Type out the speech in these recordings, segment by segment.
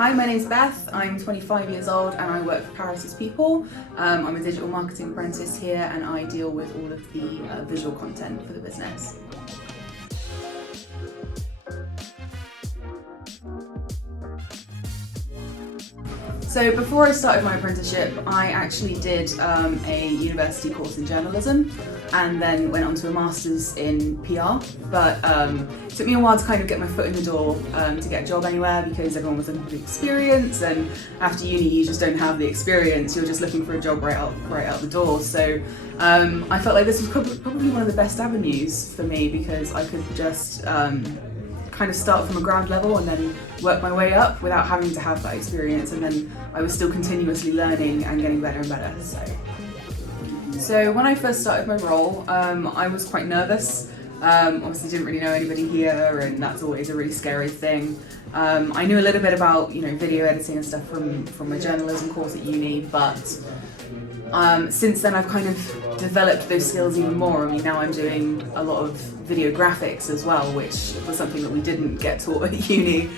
Hi, my name's Beth. I'm 25 years old and I work for Paratus people. I'm a digital marketing apprentice here and I deal with all of the visual content for the business. So before I started my apprenticeship, I actually did a university course in journalism and then went on to a master's in PR. But it took me a while to kind of get my foot in the door to get a job anywhere because everyone was looking for the experience, and after uni you just don't have the experience, you're just looking for a job right out the door. So I felt like this was probably one of the best avenues for me because I could just kind of start from a ground level and then work my way up without having to have that experience, and then I was still continuously learning and getting better and better. So when I first started my role, I was quite nervous. Obviously didn't really know anybody here, and that's always a really scary thing. I knew a little bit about video editing and stuff from my journalism course at uni, but since then I've kind of developed those skills even more. I mean, now I'm doing a lot of video graphics as well, which was something that we didn't get taught at uni,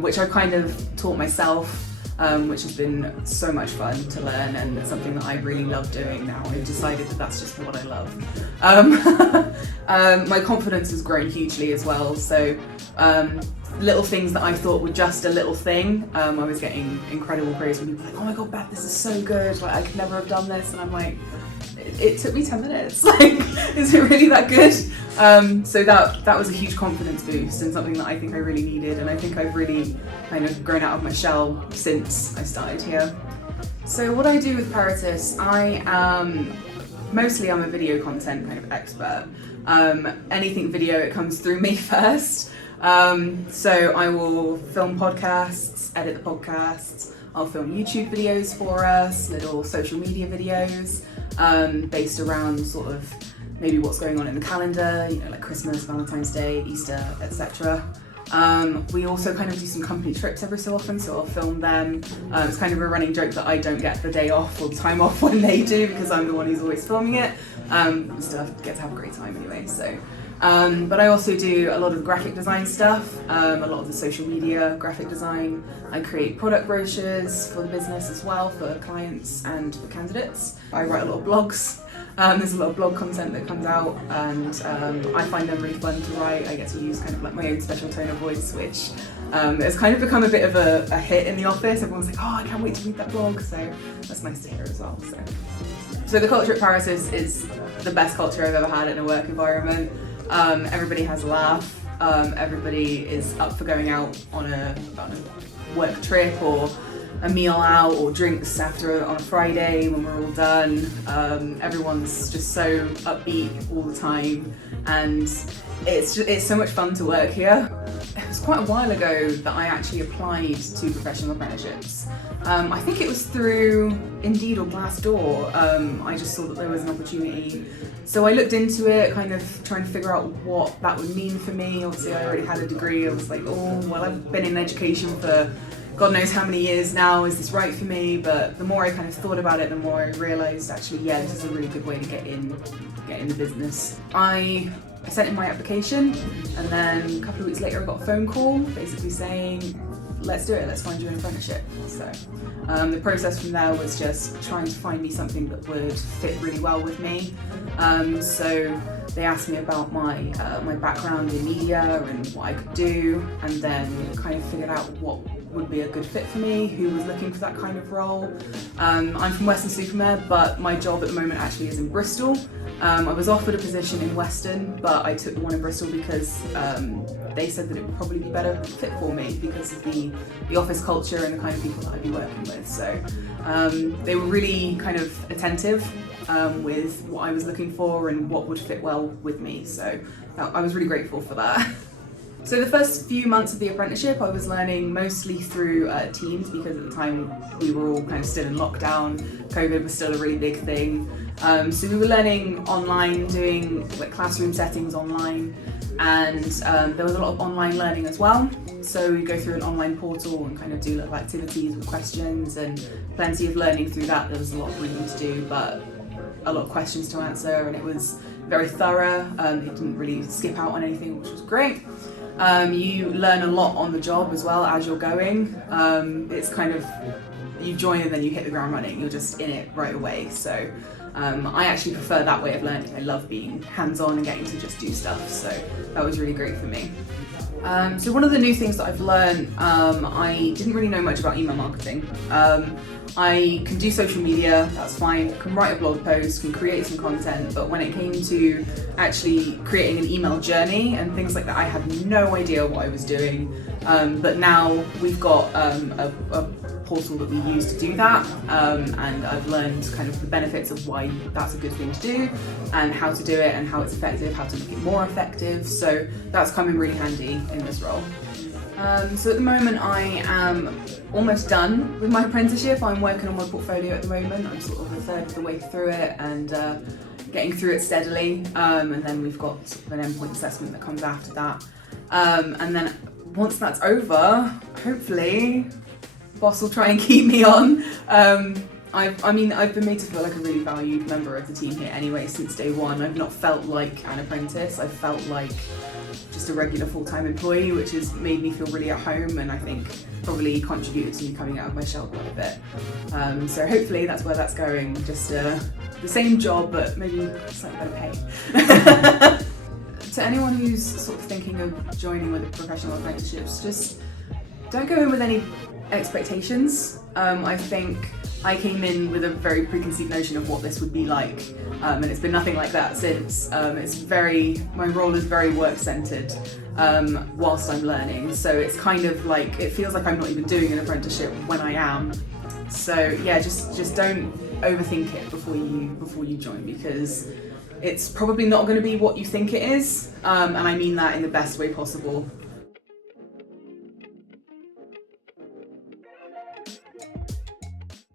which I kind of taught myself, which has been so much fun to learn, and it's something that I really love doing now. I've decided that that's just what I love. My confidence has grown hugely as well, so little things that I thought were just a little thing, I was getting incredible praise from people like, oh my god, Beth, this is so good, like I could never have done this, and I'm like, it took me 10 minutes, like, is it really that good? So that was a huge confidence boost and something that I think I really needed, and I think I've really kind of grown out of my shell since I started here. So what I do with Paratus, mostly I'm a video content kind of expert. Anything video, it comes through me first. So I will film podcasts, edit the podcasts, I'll film YouTube videos for us, little social media videos, based around sort of maybe what's going on in the calendar, like Christmas, Valentine's Day, Easter, etc. We also kind of do some company trips every so often, so I'll film them. It's kind of a running joke that I don't get the day off or the time off when they do because I'm the one who's always filming it. Still get to have a great time anyway. So. But I also do a lot of graphic design stuff, a lot of the social media graphic design. I create product brochures for the business as well, for clients and for candidates. I write a lot of blogs. There's a lot of blog content that comes out, and I find them really fun to write. I get to use kind of like my own special tone of voice, which has kind of become a bit of a hit in the office. Everyone's like, oh, I can't wait to read that blog, so that's nice to hear as well. So the culture at Paratus is the best culture I've ever had in a work environment. Everybody has a laugh, everybody is up for going out on a work trip or a meal out or drinks on a Friday when we're all done. Everyone's just so upbeat all the time, and it's so much fun to work here. It was quite a while ago that I actually applied to Professional Apprenticeships. I think it was through Indeed or Glassdoor. I just saw that there was an opportunity. So I looked into it, kind of trying to figure out what that would mean for me. Obviously I already had a degree. I was like, oh, well, I've been in education for God knows how many years now, is this right for me? But the more I kind of thought about it, the more I realised actually, yeah, this is a really good way to get in the business. I sent in my application, and then a couple of weeks later I got a phone call basically saying, let's do it, let's find you an apprenticeship. So the process from there was just trying to find me something that would fit really well with me. So they asked me about my background in media and what I could do, and then kind of figured out what would be a good fit for me, who was looking for that kind of role. I'm from Weston-super-Mare, but my job at the moment actually is in Bristol. I was offered a position in Weston, but I took the one in Bristol because they said that it would probably be better fit for me because of the office culture and the kind of people that I'd be working with. So they were really kind of attentive with what I was looking for and what would fit well with me. So I was really grateful for that. So the first few months of the apprenticeship I was learning mostly through Teams, because at the time we were all kind of still in lockdown. COVID was still a really big thing. So we were learning online, doing like classroom settings online, and there was a lot of online learning as well. So we go through an online portal and kind of do little activities with questions, and plenty of learning through that. There was a lot of reading to do, but a lot of questions to answer, and it was very thorough. It didn't really skip out on anything, which was great. You learn a lot on the job as well as you're going. It's kind of, you join and then you hit the ground running, you're just in it right away. So I actually prefer that way of learning. I love being hands-on and getting to just do stuff, so that was really great for me. So one of the new things that I've learned, I didn't really know much about email marketing. I can do social media, that's fine, can write a blog post, can create some content, but when it came to actually creating an email journey and things like that, I had no idea what I was doing. But now we've got a portal that we use to do that, and I've learned kind of the benefits of why that's a good thing to do and how to do it and how it's effective, how to make it more effective. So that's come in really handy in this role. So at the moment I am almost done with my apprenticeship. I'm working on my portfolio at the moment. I'm sort of a third of the way through it and getting through it steadily, and then we've got sort of an endpoint assessment that comes after that, and then once that's over, hopefully boss will try and keep me on. I've been made to feel like a really valued member of the team here anyway since day one. I've not felt like an apprentice, I've felt like just a regular full-time employee, which has made me feel really at home, and I think probably contributed to me coming out of my shell quite a bit. So hopefully that's where that's going, just the same job but maybe slightly better pay. To anyone who's sort of thinking of joining with the Professional Apprenticeships, just don't go in with any expectations. I think I came in with a very preconceived notion of what this would be like, and it's been nothing like that since. My role is very work-centered whilst I'm learning, so it's kind of like, it feels like I'm not even doing an apprenticeship when I am. So yeah, just don't overthink it before you join, because it's probably not going to be what you think it is, and I mean that in the best way possible.